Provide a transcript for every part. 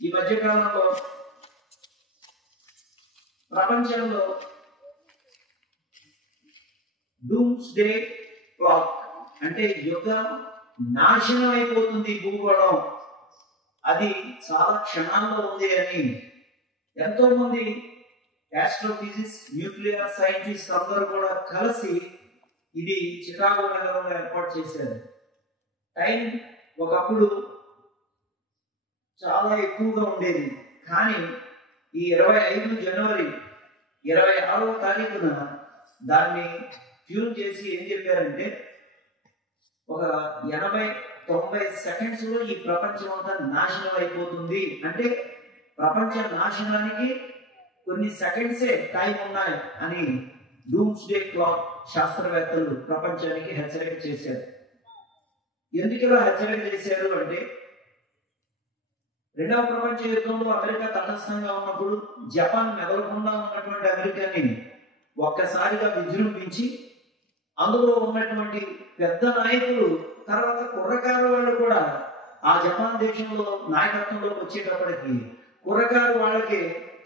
ఈ మధ్యకాలంలో ప్రపంచంలో డూమ్స్డే క్లాక్ అంటే యుగం నాశనం అయిపోతుంది భూగోళం, అది చాలా క్షణాల్లో ఉంది అని ఎంతో మంది ఆస్ట్రోఫిజిక్స్, న్యూక్లియర్ సైంటిస్ట్ అందరూ కూడా కలిసి ఇది చికాగో నగరంలో ఏర్పాటు చేశారు. టైం ఒకప్పుడు చాలా ఎక్కువగా ఉండేది, కానీ ఈ 25 జనవరి 26వ తారీఖున దాన్ని ట్యూన్ చేసి ఏం చెప్పారంటే ఒక 80-90 సెకండ్స్లో ఈ ప్రపంచం అంతా నాశనం అయిపోతుంది. అంటే ప్రపంచ నాశనానికి కొన్ని సెకండ్సే టైం ఉన్నాయి అని డూమ్స్డే క్లాక్ శాస్త్రవేత్తలు ప్రపంచానికి హెచ్చరిక చేశారు. ఎందుకు ఇలా హెచ్చరిక చేశారు అంటే రెండవ ప్రపంచ యుద్ధంలో అమెరికా తటస్థంగా ఉన్నప్పుడు జపాన్ మెదలకుండా ఉన్నటువంటి అమెరికాని ఒక్కసారిగా విజృంభించి అందులో ఉన్నటువంటి పెద్ద నాయకులు తర్వాత కుర్రకారు వాళ్ళు కూడా ఆ జపాన్ దేశంలో నాయకత్వంలోకి వచ్చేటప్పటికి కుర్రకారు వాళ్ళకి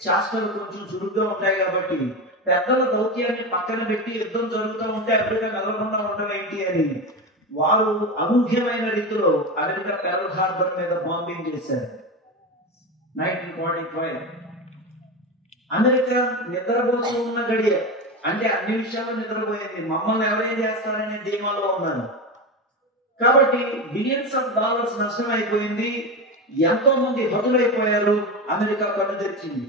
శాస్త్రాలు కొంచెం చురుగ్గా ఉంటాయి కాబట్టి పెద్దల దౌత్యాన్ని పక్కన పెట్టి యుద్ధం జరుగుతూ ఉంటే అమెరికా మెదలకుండా ఉండడం ఏంటి అని వారు అనూహ్యమైన రీతిలో అమెరికా పెర్ల్ హార్బర్ మీద బాంబింగ్ చేశారు. 1945 అమెరికా నిద్రపోతూ ఉన్న గడియ, అంటే అన్ని విషయాలు నిద్రపోయింది, మమ్మల్ని ఎవరేం చేస్తారనే ధీమాలో ఉన్నారు. కాబట్టి బిలియన్స్ ఆఫ్ డాలర్స్ నష్టం అయిపోయింది, ఎంతో మంది హతులైపోయారు. అమెరికా కన్ను తెరిచింది.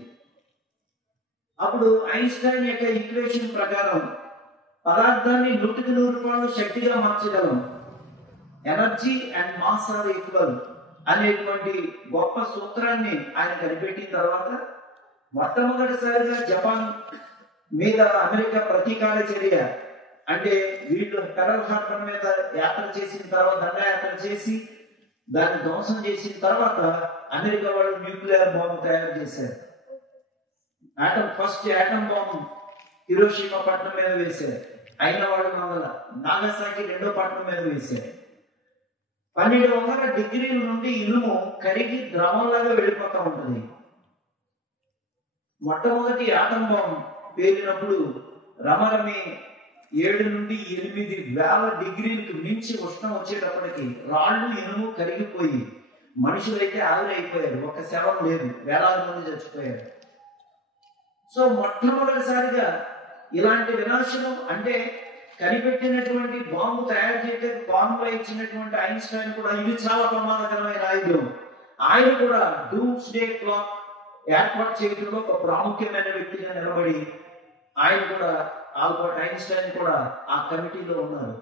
అప్పుడు ఐన్స్టైన్ యొక్క ఈక్వేషన్ ప్రకారం పదార్థాన్ని 100% శక్తిగా మార్చగలం, energy and mass are equal అనేటువంటి గొప్ప సూత్రాన్ని ఆయన కనిపెట్టిన తర్వాత మొట్టమొదటిసారిగా జపాన్ మీద అమెరికా ప్రతీకార చర్య, అంటే వీళ్ళు పెర్ల్ హార్బర్ మీద యాత్ర చేసిన తర్వాత దండయాత్ర చేసి దాన్ని ధ్వంసం చేసిన తర్వాత అమెరికా వాళ్ళు న్యూక్లియర్ బాంబు తయారు చేశారు. ఫస్ట్ ఆటం బాంబు హిరోషిమా పట్టణం మీద వేశారు, అయిన వాళ్ళు మంగళ. నాగసాకి రెండో పట్టణం మీద వేశారు. 1200 డిగ్రీల నుండి ఇనుము కరిగి ద్రవంలాగా వెళ్ళిపోతూ ఉంటుంది. మొట్టమొదటి ఆటం బాంబు పేలినప్పుడు రమరమి 7 నుండి 8,000 డిగ్రీలకు మించి ఉష్ణం వచ్చేటప్పటికి రాళ్ళు ఇనుము కరిగిపోయి మనుషులైతే ఆవిరైపోయారు, ఒక శవం లేదు, వేలాది మంది చచ్చిపోయారు. సో మొట్టమొదటిసారిగా ఇలాంటి వినాశనం, అంటే కనిపెట్టినటువంటి బాంబు తయారు చేయడానికి ఫార్ములా ఇచ్చినటువంటి ఐన్స్టైన్ కూడా ఇది చాలా ప్రమాదకరమైన ఆయుధం, ఆయన కూడా డూమ్స్డే క్లాక్ ఏర్పాటు చేయడంలో ఒక ప్రాముఖ్యమైన వ్యక్తిగా నిలబడి ఆయన కూడా ఆల్బర్ట్ ఐన్స్టైన్ కూడా ఆ కమిటీలో ఉన్నారు.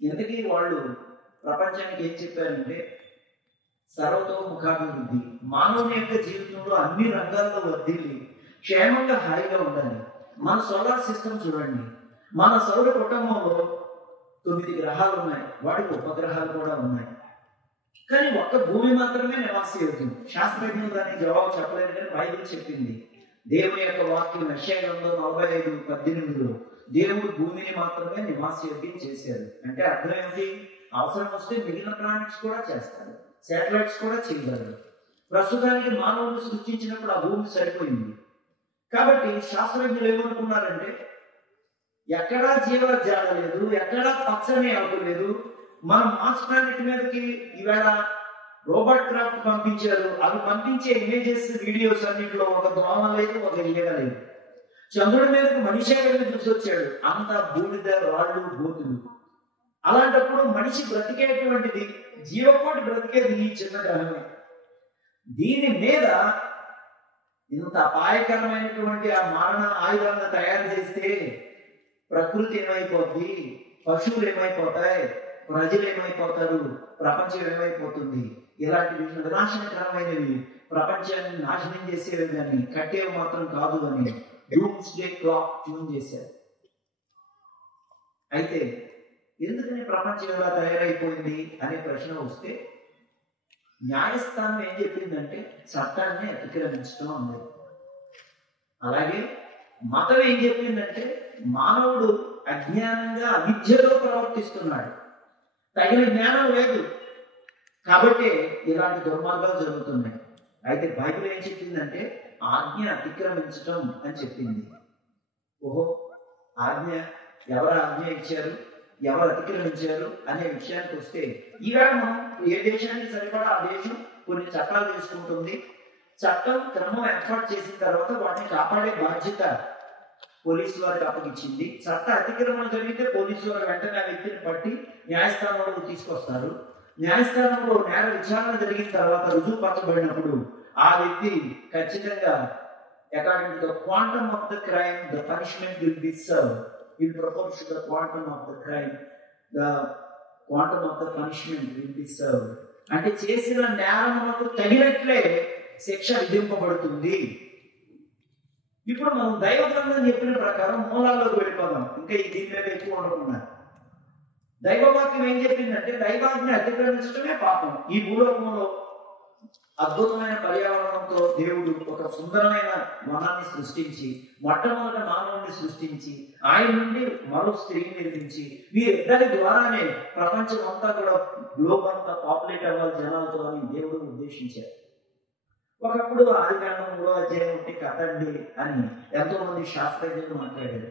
ఇంతకీ వాళ్ళు ప్రపంచానికి ఏం చెప్పారంటే సర్వతోముఖాభివృద్ధి, మానవుని యొక్క జీవితంలో అన్ని రంగాల్లో వర్ధిల్లి క్షేమంగా హాయిగా ఉండాలి. మన సోలార్ సిస్టమ్ చూడండి, మన సౌర కుటుంబంలో 9 గ్రహాలు ఉన్నాయి, వాటికి ఉపగ్రహాలు కూడా ఉన్నాయి, కానీ ఒక్క భూమి మాత్రమే నివాసయోగ్యం. శాస్త్రజ్ఞులు దానికి జవాబు చెప్పలేదు, కానీ బైబిల్ చెప్పింది. దేవుని యొక్క వాక్యం యెషయా 45:18 దేవుడు భూమిని మాత్రమే నివాసయోగ్యం చేశారు. అంటే అర్థం ఏమిటి? అవసరం వస్తే మిగిలిన ప్లానెట్స్ కూడా చేస్తారు, శాటిలైట్స్ కూడా చేయగలరు. ప్రస్తుతానికి మానవులు సృష్టించినప్పుడు ఆ భూమి సరిపోయింది. కాబట్టి శాస్త్రజ్ఞులు ఏమనుకున్నారంటే ఎక్కడా జీవ జాడ లేదు, ఎక్కడా పచ్చని ఆకు లేదు, మనం మార్స్ ప్లానెట్ మీదకి ఈవేళ రోబోట్ క్రాఫ్ట్ పంపించారు. అవి పంపించే ఇమేజెస్, వీడియోస్ అన్నింటిలో ఒక దోమ లేదు, ఒక ఈగ లేదు. చంద్రుడి మీదకి మనిషే వెళ్ళి చూసి వచ్చాడు, అంత బూడిద, రాళ్ళు, బూతులు. అలాంటప్పుడు మనిషి బ్రతికేటువంటిది, జీవకోటి బ్రతికేది ఈ చిన్న గ్రహమే. దీని మీద ఇంత అపాయకరమైనటువంటి ఆ మారణ ఆయుధాలను తయారు చేస్తే ప్రకృతి ఏమైపోద్ది, పశువులు ఏమైపోతాయి, ప్రజలు ఏమైపోతారు, ప్రపంచం ఏమైపోతుంది, ఇలాంటి వినాశనకరమైనవి ప్రపంచాన్ని నాశనం చేసేవి కానీ కట్టేవి మాత్రం కాదు అని డూమ్స్డే క్లాక్ ట్యూన్ చేశారు. అయితే ఎందుకని ప్రపంచం ఎలా తయారైపోయింది అనే ప్రశ్న వస్తే న్యాయస్థానం ఏం చెప్పిందంటే చట్టాన్ని అతిక్రమించడం ఉంది. అలాగే మతం ఏం చెప్పిందంటే మానవుడు అజ్ఞానంగా అవిద్యలో ప్రవర్తిస్తున్నాడు, తగిన జ్ఞానం లేదు, కాబట్టి ఇలాంటి దుర్మార్గాలు జరుగుతున్నాయి. అయితే బైబిల్ ఏం చెప్పిందంటే ఆజ్ఞ అతిక్రమించటం అని చెప్పింది. ఓహో, ఆజ్ఞ ఎవరు ఆజ్ఞ ఇచ్చారు, ఎవరు అతిక్రమించారు అనే విషయానికి వస్తే, ఈవేళ మనం ఏ దేశానికి సరిపడా ఆ దేశం కొన్ని చట్టాలు తీసుకుంటుంది. చట్టం క్రమం ఏర్పాటు చేసిన తర్వాత వాటిని కాపాడే బాధ్యత పోలీసు వారికి అప్పగించింది. చట్ట అతిక్రమణ జరిగితే పోలీసు వారు వెంటనే ఆ వ్యక్తిని పట్టి న్యాయస్థానంలో తీసుకొస్తారు. న్యాయస్థానంలో నేర విచారణ జరిగిన తర్వాత రుజువుపరచబడినప్పుడు ఆ వ్యక్తి ఖచ్చితంగా according to the quantum of the crime the punishment will be served in proportion to the quantum of the crime the quantum of the punishment will be served. అంటే చేసిన నేరములకు తగినట్లే శిక్ష విధింపబడుతుంది. ఇప్పుడు మనం దైవ గ్రంథం చెప్పిన ప్రకారం మూలాల్లోకి వెళ్ళిపోదాం, ఇంకా దీని మీద ఎక్కువ ఉండకుండా. దైవవాక్యం ఏం చెప్పిందంటే దైవాజ్ఞ అతిక్రమించడమే పాపం. ఈ భూలోకంలో అద్భుతమైన పర్యావరణంతో దేవుడు ఒక సుందరమైన వనాన్ని సృష్టించి మొట్టమొదటి మానవుని సృష్టించి ఆయన నుండి మరో స్త్రీని నిర్మించి వీరిద్దరి ద్వారానే ప్రపంచం అంతా కూడా గ్లోబ్ అంతా పాపులేట్ అవ్వాలి జనాలతో అని దేవుడు ఉద్దేశించారు. ఒకప్పుడు ఆదికాండం 3వ అధ్యాయం ఒకటి కథండి అని ఎంతో మంది శాస్త్రజ్ఞులు మాట్లాడారు.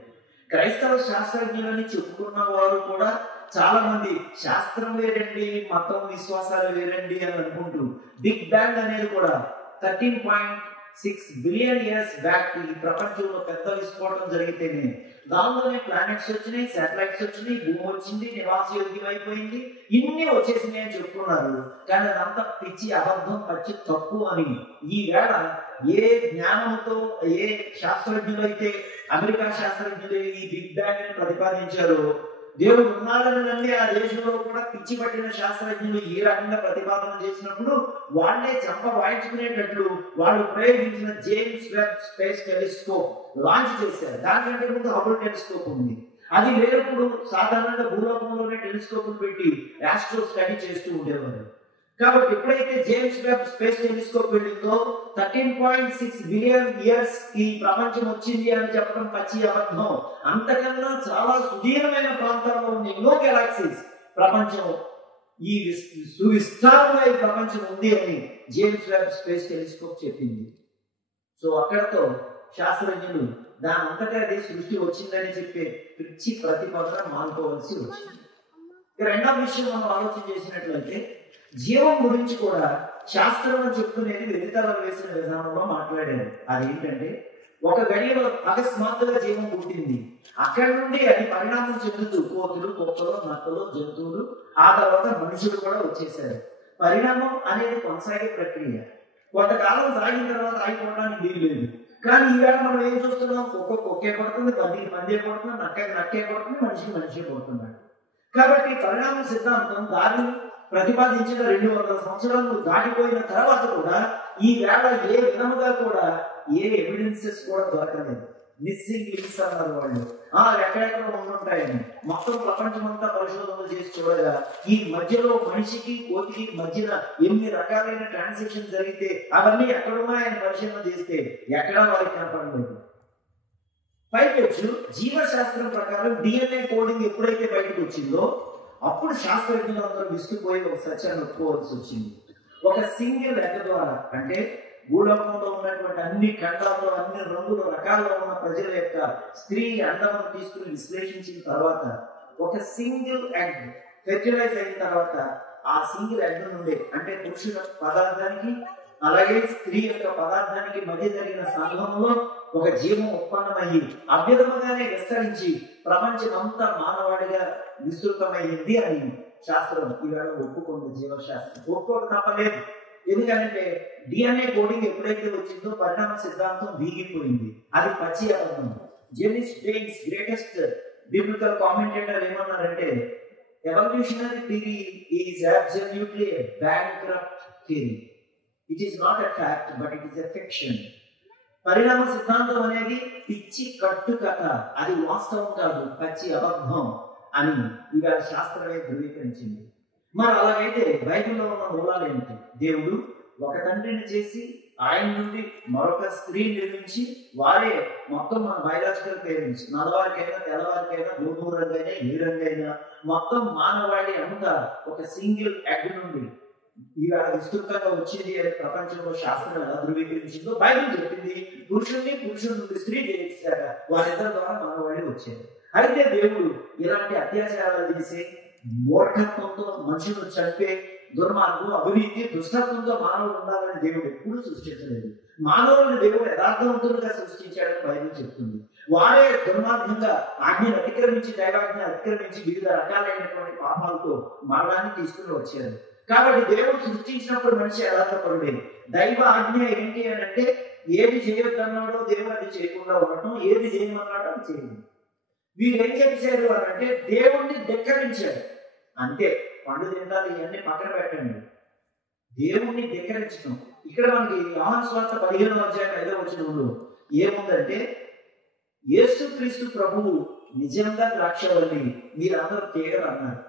క్రైస్తవ శాస్త్రజ్ఞులని చెప్పుకున్న వారు కూడా చాలా మంది శాస్త్రం వేరండి, మతం విశ్వాసాలు వేరండి అని అనుకుంటూ బిగ్ బ్యాంగ్ అనేది కూడా 13.6 బిలియన్ ఇయర్స్ బ్యాక్ ఈ ప్రపంచంలో పెద్ద విస్ఫోటం జరిగితేనే దానిలోనే ప్లానెట్స్ వచ్చినాయి, శాటిలైట్స్ వచ్చినాయి, భూమి వచ్చింది, నివాసయోగ్యం అయిపోయింది, ఇన్ని వచ్చేసినాయి అని చెప్పుకున్నారు. కానీ అదంతా పిచ్చి, అబద్ధం, పచ్చి తప్పు అని ఈ వేళ ఏ జ్ఞానంతో ఏ శాస్త్రజ్ఞులు అయితే అమెరికా శాస్త్రజ్ఞులు ఈ బిగ్ బ్యాంగ్ ని ప్రతిపాదించారో, దేవుడు ఉన్నాడని నమ్మి ఆ దేశంలో కూడా పిచ్చి పట్టిన శాస్త్రజ్ఞులు ఈ రకంగా ప్రతిపాదన చేసినప్పుడు వాళ్ళే చంప వాయించుకునేటట్లు వాళ్ళు ప్రయోగించిన James Webb space telescope launch చేశారు. దానికంటే ముందు హబుల్ టెలిస్కోప్ ఉంది. అది లేనప్పుడు సాధారణంగా భూలోకంలోనే టెలిస్కోప్ పెట్టి ఆస్ట్రో స్టడీ చేస్తూ ఉండేవారు. కాబట్టి ఎప్పుడైతే జేమ్స్ వెబ్ స్పేస్ టెలిస్కోప్ వెళ్ళిందో 13.6 బిలియన్ ఇయర్స్ ఈ ప్రపంచం వచ్చింది అని చెప్పడం పచ్చి అబద్ధం. అంతకన్నా చాలా సుదీర్ఘమైన ప్రాంతాల్లో ఉన్న ఎన్నో గెలాక్సీస్ ప్రపంచం ఈ సువిస్తారంగా ఈ ప్రపంచం ఉంది అని జేమ్స్ వెబ్ స్పేస్ టెలిస్కోప్ చెప్పింది. సో అక్కడతో శాస్త్రజ్ఞులు దాని అంతటా అది సృష్టి వచ్చిందని చెప్పే పిచ్చి ప్రతిపాదన మానుకోవాల్సి వచ్చింది. రెండవ విషయం మనం ఆలోచన చేసినట్లయితే జీవం గురించి కూడా శాస్త్రం అని చెప్పుకునేది వెలితరాలు వేసిన విధానంలో మాట్లాడారు. అదేంటంటే ఒక గడియలో అకస్మాత్తుగా జీవం పుట్టింది, అక్కడి నుండి అది పరిణామం చెందుతూ కోతులు, కుక్కలు, నక్కలు, జంతువులు, ఆ తర్వాత మనుషులు కూడా వచ్చేసారు. పరిణామం అనేది కొనసాగే ప్రక్రియ. కొంతకాలం సాగిన తర్వాత ఆగిపోవడానికి వీలు లేదు. కానీ ఈవేళ మనం ఏం చూస్తున్నాం, కుక్కే పడుతుంది, పందికి పందే పడుతుంది, నక్కే పడుతుంది, మనిషికి మనిషి పడుతున్నాడు. కాబట్టి పరిణామ సిద్ధాంతం దారిని ప్రతిపాదించిన 200 సంవత్సరాలు దాటిపోయిన తర్వాత కూడా ఈ వేళ ఏ విధముగా కూడా ఏ ఎవిడెన్సెస్ కూడా దొరకలేదు. మిస్సింగ్ లింక్స్ అన్నారు వాళ్ళు. ఎక్కడెక్కడ ఉండుంటాయని మొత్తం ప్రపంచం అంతా పరిశోధనలు చేసి చూడగా ఈ మధ్యలో మనిషికి కోతికి మధ్యన ఎన్ని రకాలైన ట్రాన్సాక్షన్ జరిగితే అవన్నీ ఎక్కడున్నాయని పరిశీలన చేస్తే ఎక్కడా వారికి కనపడలేదు. పైపెచ్చు జీవశాస్త్రం ప్రకారం డిఎన్ఏ కోడింగ్ ఎప్పుడైతే బయటకు వచ్చిందో అప్పుడు శాస్త్రజ్ఞులందరూ విసిగిపోయి ఒక సత్యాన్ని ఒప్పుకోవాల్సి వచ్చింది. ఒక సింగిల్ ఎగ్ ద్వారా, అంటే భూలోకంలో ఉన్నటువంటి అన్ని ఖండాల్లో అన్ని రంగుల రకాల్లో ఉన్న ప్రజల యొక్క స్త్రీ అండమును తీసుకుని విశ్లేషించిన తర్వాత ఒక సింగిల్ ఎగ్ ఫెర్టిలైజ్ అయిన తర్వాత ఆ సింగిల్ ఎగ్ నుండి, అంటే పురుషుల పదార్థానికి అలాగే స్త్రీ యొక్క పదార్థానికి మధ్య జరిగిన సంఘంలో ఒక జీవం ఉత్పన్నమయ్యి అభ్యుదముగానే విస్తరించి ప్రపంచమంతా మానవాడిగా విస్తృతమైంది అని శాస్త్రం ఈవేళ ఒప్పుకుంది. జీవశాస్త్రం ఒప్పుకోక తప్పలేదు. ఎందుకంటే డిఎన్ఏ కోడింగ్ ఎప్పుడైతే వచ్చిందో పరిణామ సిద్ధాంతం వీగిపోయింది. అది పచ్చి అబద్ధం. జెనిస్ బెయిన్స్ గ్రేటెస్ట్ బిబ్లికల్ కామెంటేటర్ ఏమన్నారంటే evolutionary theory is absolutely a bankrupt theory. It is not a fact but it is a fiction. పరిణామ సిద్ధాంతం అనేది పిచ్చి కట్టు కథ, అది వాస్తవం కాదు, పచ్చి అబద్ధం అని ఇవాళ శాస్త్రమే ధృవీకరించింది. మరి అలాగైతే బైబిల్లో ఉన్న మూలాలు ఏమిటి? దేవుడు ఒక తండ్రిని చేసి ఆయన నుండి మరొక స్త్రీ నిర్మించి వారే మొత్తం మన బయలాజికల్ పేరెంట్స్, నల్లవారికైనా తెల్లవారికైనా గోధుమ రంగైనా ఏ రంగైనా మొత్తం మానవాళి అంతా ఒక సింగిల్ ఎగ్ నుండి ఇవాళ విస్తృతంగా వచ్చింది అని ప్రపంచంలో శాస్త్రం ఎలా ధృవీకరించిందో బైబిల్ చెప్పింది. పురుషుడి నుండి స్త్రీ చేశాక వారిద్దరి ద్వారా మానవాళి వచ్చారు. అయితే దేవుడు ఇలాంటి అత్యాచారాలు చేసే మూర్ఖత్వంతో మనుషులు చంపే దుర్మార్గం, అవినీతి, దుష్టత్వంతో మానవుడు ఉండాలని దేవుడు ఎప్పుడూ సృష్టించలేదు. మానవుని దేవుడు యథార్థవంతులుగా సృష్టించాడని బైబిల్ చెప్తుంది. వారే దుర్మార్గంగా ఆజ్ఞను అతిక్రమించి, దైవాజ్ఞ అతిక్రమించి వివిధ రకాలైనటువంటి పాపాలతో మరణాన్ని తీసుకుని వచ్చారు. కాబట్టి దేవుడు సృష్టించినప్పుడు మనిషి యథార్థపరుడే. దైవ ఆజ్ఞ ఏంటి అని అంటే ఏది చేయొద్దన్నాడో దేవుడు అది చేయకుండా ఉండటం, ఏది చేయమన్నాడో అది చేయడం. వీరు ఏం చేశారు అని అంటే దేవుణ్ణి ధిక్కరించారు. అంతే, పండు తింటారు ఇవన్నీ పక్కన పెట్టండి. దేవుణ్ణి ధిక్కరించడం. ఇక్కడ మనకి యోహాను సువార్త 15:5 ఏముందంటే, యేసుక్రీస్తు ప్రభువు నిజంగా ద్రాక్షవల్లి, మీరందరూ తీగలు అన్నారు.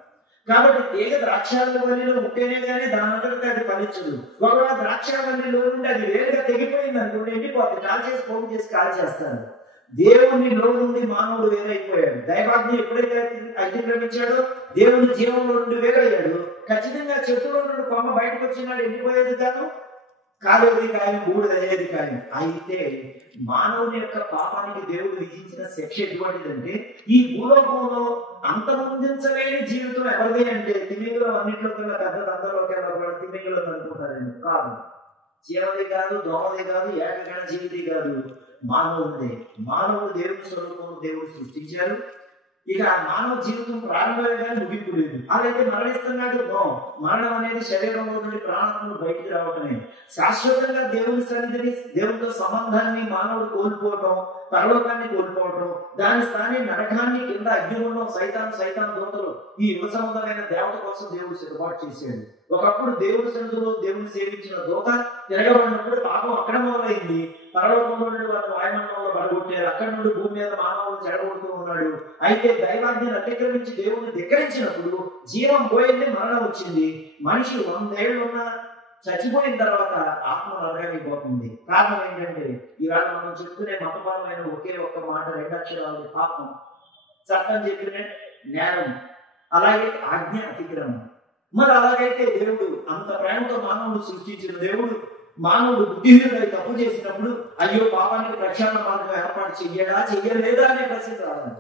కాబట్టి తీగ ద్రాక్షావల్లిలో ఉంటేనే కానీ దాని అంతటికి అది ఫలించదు. ఒకవేళ ద్రాక్షావల్లిలో నుండి అది వేరుగా తెగిపోయింది అనుకోండి, ఎండిపోతుంది. పోగు చేసి కాల్చేస్తారు. దేవునిలో నుండి మానవుడు వేరైపోయాడు. దైవాజ్ఞ ఎప్పుడైతే అతిక్రమించాడో దేవుని జీవంలో నుండి వేరయ్యాడు. ఖచ్చితంగా చెట్టులో నుండి కొమ్మ బయటకు వచ్చినాడు, ఎండిపోయేది కాదు, కాలేది కాయం, బూడిదయ్యేది కాయం. అయితే మానవుని యొక్క పాపానికి దేవుడు విధించిన శిక్ష ఎటువంటిదంటే, ఈ భూలోకంలో అంతమొందించలేని జీవితం ఎవరిది అంటే తిమింగలం అన్నింటిలో కన్నా పెద్ద అందరిలోకి ఎవరు తిమింగలం అనుకుంటారండి. కాదు, జీవది కాదు, దోమది కాదు, ఏకగణ జీవితి కాదు, మానవుడే. మానవుడు దేవుని స్వరూపం దేవుడు సృష్టించారు. ఇక ఆ మానవ జీవితం ప్రారంభమే కానీ ముగింపు లేదు. అదైతే మరణిస్తున్నాడు. మరణం అనేది శరీరంలో నుండి ప్రాణాత్మలు బయటికి రావటమే. శాశ్వతంగా దేవుని సన్నిధిని, దేవునితో సంబంధాన్ని మానవుడు కోల్పోవటం, పరలోకాన్ని కోల్పోవటం, దాని స్థానే నరకాన్ని, కింద అగ్నిగుండం, సైతాన్ దూతలు, ఈ యుగ సంబంధమైన దేవత కోసం దేవుడు సిద్ధపాటు చేశాడు. ఒకప్పుడు దేవుడి సన్నిధిలో దేవుని సేవించిన దూత తిరగబడినప్పుడు పాపం అక్కడ మొదలైంది. పరలోకంలో నుండి వారిని వాయుమండలంలో పడగొట్టారు. అక్కడి నుండి భూమి మీద మానవుడు చెడగొడుతూ ఉన్నాడు. అయితే దైవాజ్ఞను అతిక్రమించి దేవుడిని ధిక్కరించినప్పుడు జీవం పోయింది, మరణం వచ్చింది. మనిషి 100 ఏళ్ళున్నా చచ్చిపోయిన తర్వాత ఆత్మ నరకానికి పోతుంది. కారణం ఏంటంటే ఇవాళ మనం చెప్పుకునే మతపరమైన ఒకే ఒక్క మాట, 2 అక్షరాలు: పాపం. చట్టం చెప్పిన నేరం, అలాగే ఆజ్ఞ అతిక్రమం. మరి అలాగైతే దేవుడు అంత ప్రేమతో మానవుడు సృష్టించిన దేవుడు మానవుడు బుద్ధిహీనుడై తప్పు చేసినప్పుడు అయ్యో పాపానికి ప్రక్షాళన మార్గం ఏర్పాటు చెయ్యలేదా అనే ప్రశ్న రావాలి.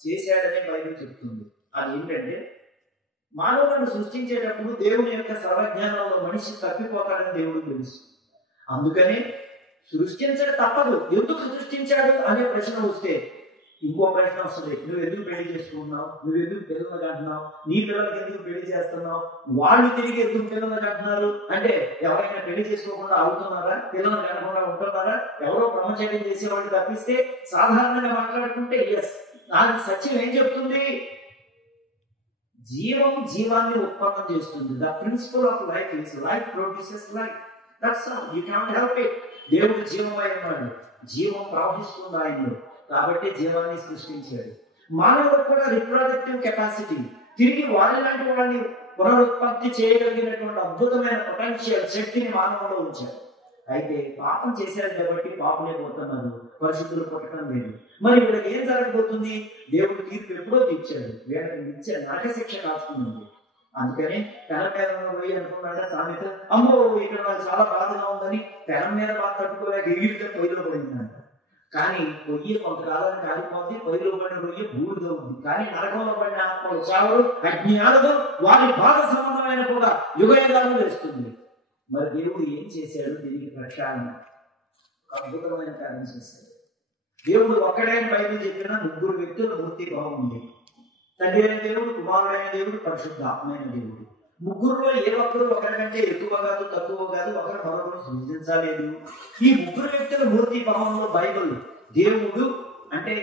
చేశాడనే బైబిల్ చెప్తుంది. అది ఏంటంటే, మానవులను సృష్టించేటప్పుడు దేవుని యొక్క సర్వజ్ఞానంలో మనిషి తప్పిపోతాడని దేవుడు తెలుసు. అందుకని సృష్టించడం తప్పదు. ఎందుకు సృష్టించాడు అనే ప్రశ్న వస్తే ఇంకో ప్రశ్న వస్తుంది: నువ్వు ఎందుకు పెళ్లి చేసుకుంటున్నావు? నువ్వు ఎందుకు పిల్లలు కంటున్నావు? నీ పిల్లలకి ఎందుకు పెళ్లి చేస్తున్నావు? వాళ్ళు తిరిగి ఎందుకు పిల్లలు కంటున్నారు అంటే, ఎవరైనా పెళ్లి చేసుకోకుండా అవుతున్నారా? పిల్లలు కనకుండా ఉంటున్నారా? ఎవరో బ్రహ్మచర్యం చేసేవాళ్ళు తప్పిస్తే సాధారణంగా మాట్లాడుకుంటే ఎస్. నాకు సత్యం ఏం చెప్తుంది? జీవం జీవాన్ని ఉత్పన్నం చేస్తుంది. The principle of life is life produces life. That's all. You can't help it. దేవుడు జీవమై ఉన్నాడు, జీవం ప్రవహిస్తుంది ఆయనలో. కాబట్టి జీవాన్ని సృష్టించాడు. మానవులకు కూడా రిప్రొడక్టివ్ కెపాసిటీ, తిరిగి వారిలాంటి వాళ్ళని పునరుత్పత్తి చేయగలిగినటువంటి అద్భుతమైన పొటెన్షియల్, శక్తిని మానవులో ఉంచాడు. అయితే పాపం చేశారు కాబట్టి పాపలే పోతున్నారు, పరిశుద్ధులు పుట్టడం లేదు. మరి వీళ్ళకి ఏం జరగబోతుంది? దేవుడు తీర్పు ఎప్పుడో తీర్చాడు. వీళ్ళకి నిత్య నరక శిక్ష కాచుకుంది. అందుకని పెనం మీద పోయి అనుకున్నాడా సామెత, అమ్మో ఇక్కడ నాకు చాలా బాధగా ఉందని పెనం మీద బాధ తట్టుకోలేక ఎగిరితే పొయ్యిలో పడిందంట. కానీ పొయ్యి కొంతకాలానికి కాలిపోతుంది, పొయ్యిలో పడిన రొయ్యి బూడిద ఉంది. కానీ నరకంలో పడిన ఆత్మలు చావరు, అజ్ఞానులు, వారి బాధ సంబంధమైన కూడా యుగయుగాలు వేస్తుంది. మరి దేవుడు ఏం చేశాడు? దీనికి ప్రక్షాళన అద్భుతమైన కార్యం చేశాడు. దేవుడు ఒక్కడే బైబిల్ చెప్పిన 3 వ్యక్తుల మూర్తి భావం ఉంది. తండ్రి అయిన దేవుడు, కుమారుడైన దేవుడు, పరిశుద్ధాత్మైన దేవుడు. ముగ్గురులో ఏ ఒక్కరు ఒకరికంటే ఎక్కువ కాదు, తక్కువ కాదు, ఒకరు మరొకరు సృజించలేదు. ఈ 3 వ్యక్తుల మూర్తి భావంలో బైబిల్ దేవుడు అంటే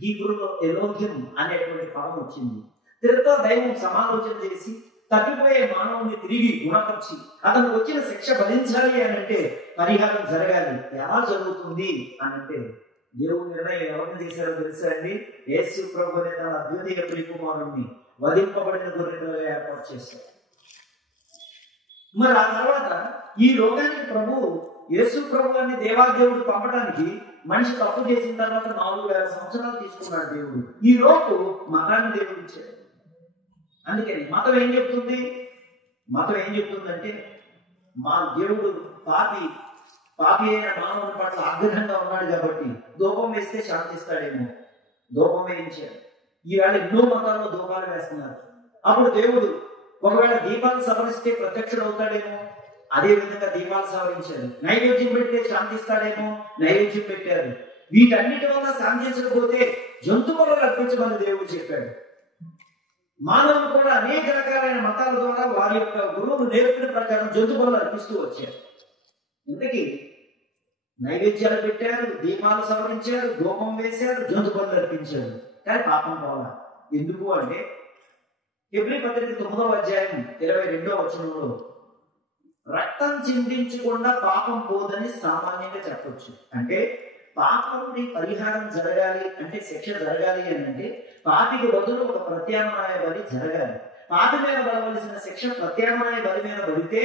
హీబ్రూలో ఎలోహిం అనేటువంటి పదం వచ్చింది. తిరుతో దైవం సమాలోచన చేసి తప్పిపోయే మానవుని తిరిగి గుణపరిచి అతను వచ్చిన శిక్ష భరించాలి అని అంటే పరిహారం జరగాలి. ఎలా జరుగుతుంది అనంటే దేవుడు నిర్ణయం ఎవరిని చేశారో తెలుసా అండి? యేసు ప్రభువుని తన అద్వితీయ ప్రియకుమారుణ్ణి వధింపబడిన గొర్రెలుగా ఏర్పాటు చేశారు. మరి ఆ తర్వాత ఈ లోకానికి ప్రభువు యేసు ప్రభువుని దేవాదేవుడు పంపడానికి మనిషి తప్పు చేసిన తర్వాత 4000 సంవత్సరాలు తీసుకున్నాడు దేవుడు. ఈ లోపు మతాన్ని దేవుడు ఇచ్చాడు. అందుకని మతం ఏం చెప్తుంది? మతం ఏం చెప్తుందంటే మా దేవుడు పాపి అయిన మానవుని పట్ల ఆగ్రహంగా ఉన్నాడు కాబట్టి ధూపం వేస్తే శాంతిస్తాడేమో, ధూపం వేయించాడు. ఈవేళ ఎన్నో మతాల్లో ధూపాలు వేస్తున్నారు. అప్పుడు దేవుడు ఒకవేళ దీపాలు సవరిస్తే ప్రత్యక్షుడు అవుతాడేమో, అదే విధంగా దీపాలు సవరించాడు. నైవేద్యం పెడితే శాంతిస్తాడేమో, నైవేద్యం పెట్టారు. వీటన్నిటి వల్ల శాంతించకపోతే జంతువులను అర్పించమని దేవుడు చెప్పాడు. మానవులు కూడా అనేక రకాలైన మతాల ద్వారా వారి యొక్క గురువులు నేర్పిన ప్రకారం జంతువులను అర్పిస్తూ వచ్చారు. ఇంతకీ నైవేద్యాలు పెట్టారు, దీపాలు సవరించారు, ధూపం వేశారు, జంతువులను అర్పించారు, కానీ పాపం పోలా. ఎందుకు అంటే హెబ్రీ పత్రిక 9వ అధ్యాయం 22వ వచనంలో రక్తం చిందించకుండా పాపం పోదని సామాన్యంగా చెప్పొచ్చు. అంటే పాపముడి పరిహారం జరగాలి అంటే, శిక్ష జరగాలి అని అంటే పాపికి బదులు ఒక ప్రత్యామ్నాయ బలి జరగాలి. పాపి మీద పడవలసిన శిక్ష ప్రత్యామ్నాయ బలి మీద పడితే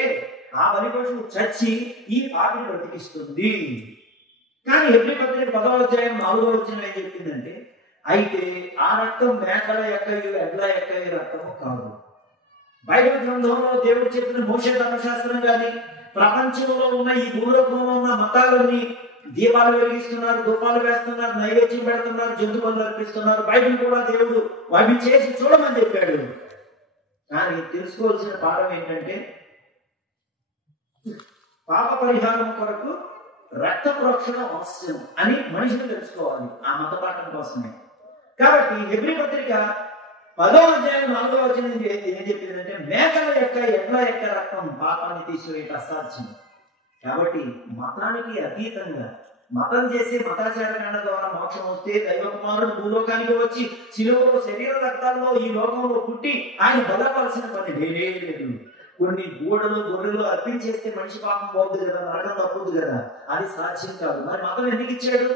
ఆ బలి పశువు చచ్చి ఈ పాపిని బ్రతికిస్తుంది. కానీ హెబ్రీ పత్రిక 10వ అధ్యాయం 4వ వచనం ఏం చెప్పిందంటే, అయితే ఆ రక్తం మేకల యొక్కయు ఎడ్ల యొక్కయు రక్తము కాదు. బైబిల్ గ్రంథంలో దేవుడు చెప్పిన మోషే ధర్మశాస్త్రం కానీ, ప్రపంచంలో ఉన్న ఈ భూలోకంలో ఉన్న మతాలన్నీ దీపాలు వెలిగిస్తున్నారు, ధూపాలు వేస్తున్నారు, నైవేద్యం పెడుతున్నారు, జంతువులను అర్పిస్తున్నారు. బైబిల్ కూడా దేవుడు అవి చేసి చూడమని చెప్పాడు. కానీ తెలుసుకోవాల్సిన పాఠం ఏంటంటే, పాప పరిహారం కొరకు రక్త ప్రోక్షణ అవసరం అని మనిషిని తెలుసుకోవాలి, ఆ మత పాఠం కోసమే. కాబట్టి హెబ్రీ పత్రిక 10వ అధ్యాయం 4వ వచనం ఏం చెప్పిందంటే, మేకల యొక్క ఎడ్ల యొక్క రక్తం పాపాన్ని తీసివేయట అసాధ్యం. కాబట్టి మతానికి అతీతంగా మతం చేసే మతాచారణ ద్వారా మోక్షం వస్తే దైవ కుమారుడు భూలోకానికి వచ్చి శిలువలో శరీర రక్తాల్లో ఈ లోకంలో పుట్టి ఆయన బలపడాల్సిన పని లేదు. కొన్ని గూడలు గొర్రెలు అర్పించేస్తే మనిషి పాపం పోద్దు కదా, నరకం తప్పదు కదా, అది సాధ్యం కాదు. మరి మతం ఎందుకు ఇచ్చాడు?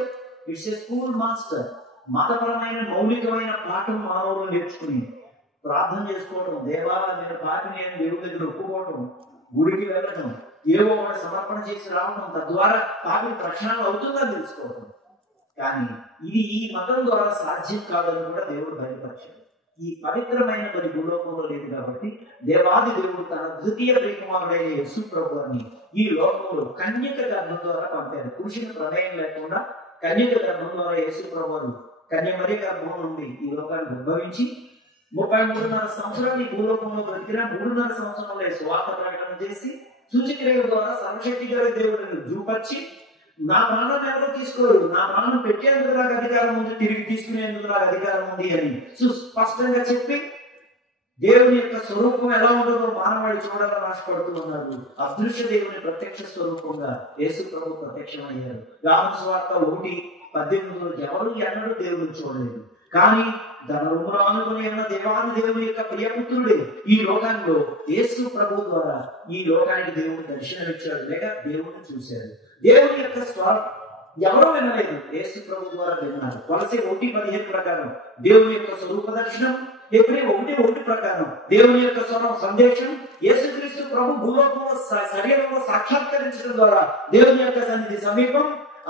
It's a school master. మతపరమైన మౌలికమైన పాఠం మానవులు నేర్చుకుని ప్రార్థన చేసుకోవడం, దేవా నేను పాపిని అని దేవుడి దగ్గర ఒప్పుకోవడం, గుడికి వెళ్ళడం, ఏవో వాడు సమర్పణ చేసి రావడం, తద్వారా పాపి ప్రక్షాళన అవుతుందని తెలుసుకోవడం. కానీ ఇది ఈ మతం ద్వారా సాధ్యం కాదని కూడా దేవుడు బయలుపరిచాడు. ఈ పవిత్రమైన బలి భూలోకంలో లేదు కాబట్టి దేవాది దేవుడు తన ద్వితీయ ప్రియకుమారుడైన యేసు ప్రభువుని ఈ లోకంలో కన్యక గర్భం ద్వారా పంపారు. పురుషుని ప్రమేయం లేకుండా కన్యక గర్భం ద్వారా యేసు ప్రభువు కన్యమరి గర్భం నుండి ఈ లోకాన్ని ఉద్భవించి 33.5 సంవత్సరాలు ఈ భూలోకంలో బ్రతికిన 3.5 సంవత్సరంలో స్వార్థ ప్రకటన చేసి సూచక్రియల ద్వారా సర్వశక్తి గల దేవుడిని చూపచ్చి, నా ప్రాణం ఎవరో తీసుకోరు, నా ప్రాణం పెట్టేందుకు నాకు అధికారం ఉంది, తిరిగి తీసుకునేందుకు నాకు అధికారం ఉంది అని సుస్పష్టంగా చెప్పి దేవుని యొక్క స్వరూపం ఎలా ఉండదో మానవాడి చూడాలని ఆశపడుతూ ఉన్నారు. అదృశ్య దేవుని ప్రత్యక్ష స్వరూపంగా యేసు ప్రభు ప్రత్యక్షమయ్యారు. యోహాను సువార్త 1:18 ఎవరు ఎన్నడూ దేవుని చూడలేదు, కానీ తన రొమ్మును ఆనుకుని ఉన్న దేవాది దేవుని యొక్క ప్రియపుత్రుడే ఈ లోకంలో యేసు ప్రభు ద్వారా ఈ లోకానికి దేవుడు దర్శనమిచ్చాడు, లేక దేవుడిని చూశాడు. దేవుని యొక్క స్వరం ఎవరో వినలేదు, యేసు ప్రభు ద్వారా విన్నారు. కొలసీ 1:15 ప్రకారం దేవుని యొక్క స్వరూప దర్శనం, హెబ్రీ 1:1 ప్రకారం దేవుని యొక్క స్వరం సందేశం, యేసుక్రీస్తు ప్రభు భూలోకంలో శరీరంలో సాక్షాత్కరించడం ద్వారా దేవుని యొక్క సన్నిధి సమీపం,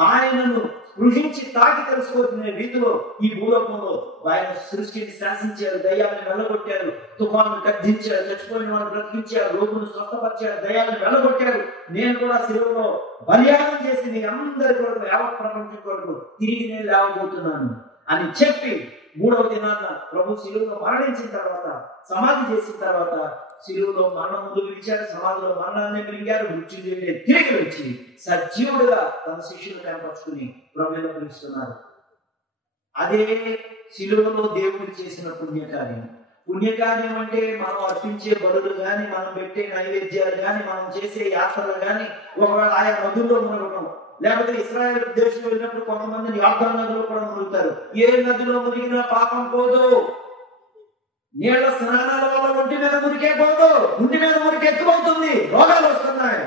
ఆయనను స్పృశించి తాకి తెలుసుకునే రీతిలో ఈ భూలోకంలో ఆయన సృష్టిని శాసించారు, దయ్యాలను వెళ్ళగొట్టారు, తుఫాను గద్దించారు, చచ్చిపోయిన వారు బ్రతికించారు, రోగులను స్వస్థపరిచారు, దయ్యాలను వెళ్ళగొట్టారు. నేను కూడా శిలువలో బలియాగం చేసి మీ అందరి కొరకు యావత్ ప్రపంచం కొరకు తిరిగి నేను లేవబోతున్నాను అని చెప్పి 3వ దినాన ప్రభు శిలువలో మరణించిన తర్వాత, సమాధి చేసిన తర్వాత శిలువలో మరణం ముందు పిలిచారు, సమాధిలో మరణాన్ని పిలిచారు, మృత్యుంజయుడే తిరిగి వచ్చి సజీవుడుగా తన శిష్యులు కనపరుచుకుని ప్రభువులో పిలుస్తున్నారు. అదే శిలువలో దేవుడు చేసిన పుణ్యకార్యం. పుణ్యకార్యం అంటే మనం అర్పించే బలులు కానీ, మనం పెట్టే నైవేద్యాలు కానీ, మనం చేసే యాత్రలు కానీ, ఒకవేళ ఆయా నదుల్లో మునగడం, లేకపోతే ఇశ్రాయేల్ దేశంలో వెళ్ళినప్పుడు కొంతమందిని యోర్దాను నదిలో కూడా మునుగుతారు. ఏ నదిలో మునిగినా పాపం పోదు. నీళ్ల స్నానాల వల్ల ఒంటి మీద మురికే పోదు, ఒంటి మీద మురికి ఎక్కువవుతుంది, రోగాలు వస్తున్నాయి.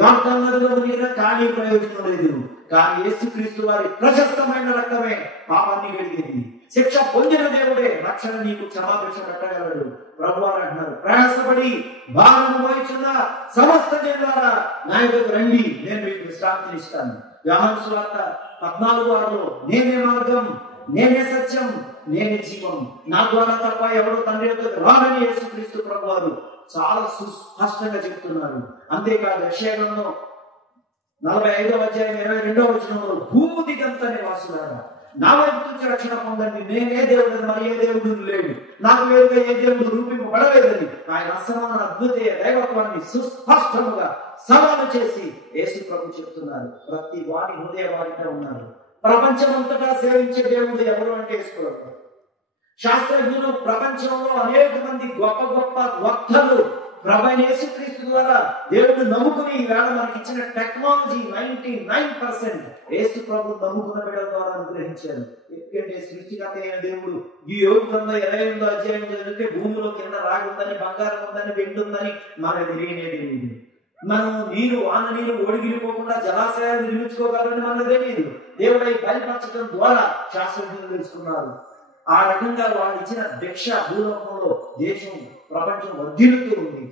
యోర్దాను నదిలో మునిగినా కానీ ప్రయోజనం లేదు. కానీ యేసుక్రీస్తు వారి ప్రశస్తమైన రక్తమే పాపాన్ని కడిగింది. శిక్ష పొందిన దేవుడే రక్షణ నీకు క్షమాభిక్ష పెట్టగలడు. ప్రభువారు అంటున్నారు, ప్రయాసపడి భారము మోయుచున్న సమస్త జనులారా నా యొద్దకు రండి, నేను మీకు విశ్రాంతిని ఇస్తాను. యోహాను సువార్త 14:6 నేనే మార్గం, నేనే సత్యం, నేనే జీవం, నా ద్వారా తప్ప ఎవరు తండ్రి యొద్దకు రానని యేసుక్రీస్తు ప్రభువారు చాలా సుస్పష్టంగా చెప్తున్నారు. అంతేకాదు యెషయా గ్రంథం 45వ అధ్యాయం 22వ వచనంలో భూమి దిగంత నివాసులారా నా వైపు నుంచి రక్షణ పొందండి, నేనే దేవుడు మరి ఏ దేవుడు లేడు, నాకు వేరుగా ఏ దేవుడు రూపింపబడలేదని ఆయన అసమాన అద్భుతీయ దైవత్వాన్ని సుస్పష్టముగా సవాలు చేసి యేసు ప్రభు చెప్తున్నారు. ప్రతి వారి హృదయ వారిగా ఉన్నారు. ప్రపంచమంతటా సేవించే దేవుడు ఎవరు అంటే యేసు ప్రభు. శాస్త్రజ్ఞులు ప్రపంచంలో అనేక మంది గొప్ప గొప్ప వక్తలు ప్రభువైన యేసుక్రీస్తు ద్వారా దేవుడు నమ్ముకుని ఈవేళ మనకి ఇచ్చిన టెక్నాలజీ 99% యేసు ప్రభు నమ్ముకున్న బిడ్డల ద్వారా అనుగ్రహించారు. ఎందుకంటే సృష్టికర్త అయిన దేవుడు ఈ యోగ గ్రంథం 28వ అధ్యాయం చదివితే భూమిలో కింద రాగి ఉందని, బంగారం ఉందని, వెండి ఉందని మనకు తెలియనేది లేదు. మనం నీరు వాన నీరు ఒడిగిలిపోకుండా జలాశయాలు నిర్మించుకోగలని మనకు తెలియదు. దేవుడై బయలుపరచడం ద్వారా శాస్త్రజ్ఞులు తెలుసుకున్నారు. ఆ రకంగా వాళ్ళు ఇచ్చిన భిక్ష భూలోకంలో దేశం ప్రపంచం వర్ధిల్లుతూ ఉంది.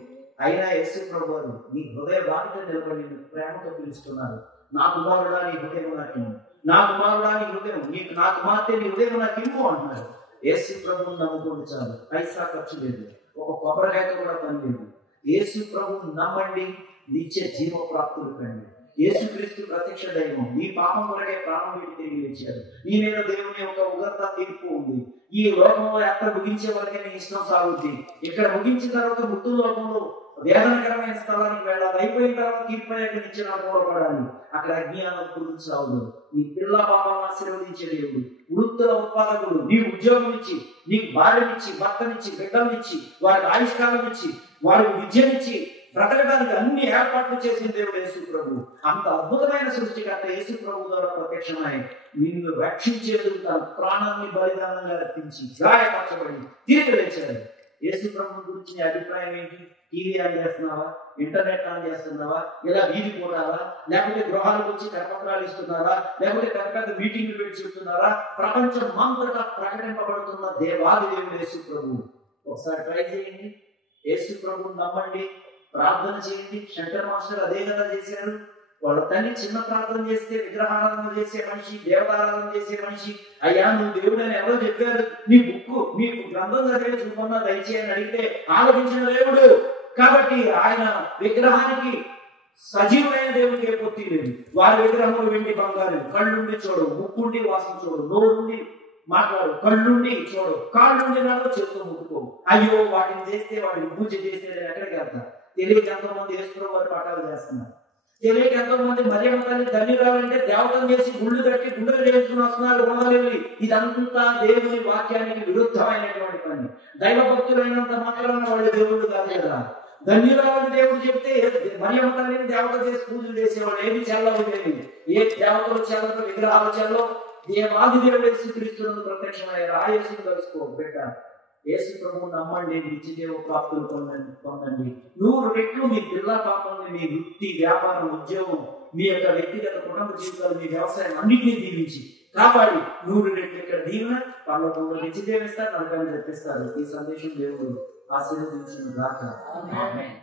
అయినా యేసు ప్రభువు నీ హృదయ బాధ్యత నిలబడి ప్రేమతో పిలుస్తున్నారు. నా కుమారుడా నీ హృదయం నాకు ఇమ్ము, నా కుమారుడా నీ హృదయం నీకు, నా కుమార్తె నీ హృదయం నాకు ఇమ్ము అంటున్నారు. యేసు ప్రభువుని నమ్ముకోండి చాలు, పైసా ఖర్చు లేదు, ఒక కొబ్బరికాయ కూడా పని లేదు. యేసు ప్రభువుని నమ్మండి, నిత్య జీవ ప్రాప్తులు కండి. యేసుక్రీస్తు ప్రత్యక్ష దైవం. నీ పాపం కొరకే ప్రాణం పెట్టి తిరిగి లేచారు. నీ మీద దేవుని యొక్క ఉగ్రత తీర్పు ఉంది. ఈ లోకంలో ఎక్కడ ముగించే వరకే నీ ఇష్టం సాగుద్ది. ఇక్కడ ముగించిన తర్వాత మృత్యు లోకంలో వేదనకరమైన స్థలానికి వెళ్ళాలి. అయిపోయిన తర్వాత తీర్పయ్యాక నిచ్చిన పడాలి. అక్కడ అజ్ఞానం గురించి సాగుదు. నీ పిల్ల పాపాలను ఆశీర్వదించే దేవుడు, వృత్తుల ఉత్పాదకుడు, నీ ఉద్యోగం ఇచ్చి, నీకు భార్యనిచ్చి, భర్తనిచ్చి, బిడ్డలనిచ్చి, వారికి ఆయుష్కాలం ఇచ్చి, వారికి విద్యనిచ్చి బ్రతకడానికి అన్ని ఏర్పాట్లు చేసిన దేవుడు యేసు ప్రభు. అంత అద్భుతమైన సృష్టికర్త యేసు ప్రభు ద్వారా ప్రత్యక్షమై నిన్ను రక్షించేందుకు తన ప్రాణాన్ని బలిదానంగా అర్పించి గాయపరచబడి తిరిగి లేచాడు. యేసు ప్రభు గురించి నీ అభిప్రాయం ఏంటి? టీవీ ఆన్ చేస్తున్నావా, ఇంటర్నెట్ ఆన్ చేస్తున్నావా, ఇలా వీధి పోరాలా, లేకపోతే గృహాలకు వచ్చి కరపత్రాలు ఇస్తున్నారా, లేకపోతే పెద్ద పెద్ద మీటింగ్లు పెట్టి చెప్తున్నారా? ప్రపంచం అంతటా ప్రకటింపబడుతున్న దేవాది దేవుడు యేసు ప్రభు. ఒకసారి ట్రై చేయండి. యేసు ప్రభుని నమ్మండి, ప్రార్థన చేయండి. శంకర్ మాస్టర్ అదే కదా చేశారు. వాళ్ళ తల్లి చిన్న ప్రార్థన చేస్తే విగ్రహారాధన చేసే మనిషి, దేవతారాధన చేసే మనిషి, అయ్యా నువ్వు దేవుడు అని ఎవరో చెప్పారు, నీ బుక్కు మీకు గ్రంథం చదివే చూపన్నా దయచేయని అడిగితే ఆలోచించిన దేవుడు. కాబట్టి ఆయన విగ్రహానికి సజీవమైన దేవుడికి ఏ పొత్తి లేదు. వారి విగ్రహములు వెండి బంగారు, కళ్ళుండి చూడు, ముక్కుండి వాసన చూడు, నోరుండి మాట్లాడు, కళ్ళుండి చూడు, కాళ్ళుండి నాలో చేతితో ముట్టుకో. అయ్యో వాటిని చేస్తే వాడిని పూజ చేస్తే ఎక్కడికి వెళ్తారు? తెలియక ఎంతో మంది యేసు వారి పటాలు చేస్తున్నారు. తెలియక ఎంతో మంది మరియమ్మ తల్లి ధన్యురాలంటే దేవతను చేసి గుళ్ళు కట్టి గుండెలు చేస్తున్న వస్తున్నారు రుణాలు. ఇదంతా దేవుని వాక్యానికి విరుద్ధమైనటువంటి పని. దైవ భక్తులైనంత మాత్రాన వాళ్ళు దేవుళ్ళు కాదు కదా. ధన్యురాలని దేవుడు చెప్తే మరియమ్మ తల్లిని దేవత చేసి పూజలు చేసేవాళ్ళు. ఏది చెల్లవు లేదు, ఏ దేవతలు చెల్లతో విగ్రహాలు చెల్లవు. దేవాది దేవుడు యేసుక్రీస్తును ప్రత్యక్షమయ్యారు. ఆ యేసును కలుసుకో బిడ్డ. యేసు ప్రభువుని నమ్మండి, నిత్యజీవ ప్రాప్తులు పొందండి. 100 రెట్లు మీ పిల్ల పాపంని, మీ వృత్తి, వ్యాపారం, ఉద్యోగం, మీ యొక్క వ్యక్తిగత కుటుంబ జీవితాలు, మీ వ్యవసాయం అన్నింటినీ దీవించి కాపాడి 100 రెట్లు ఇక్కడ దీవెన పరలోకంలో నిత్యజీవిస్తారు, నరకాన్ని తెప్పిస్తారు. ఈ సందేశం దేవుడు ఆశీర్వదించును గాక. ఆమేన్.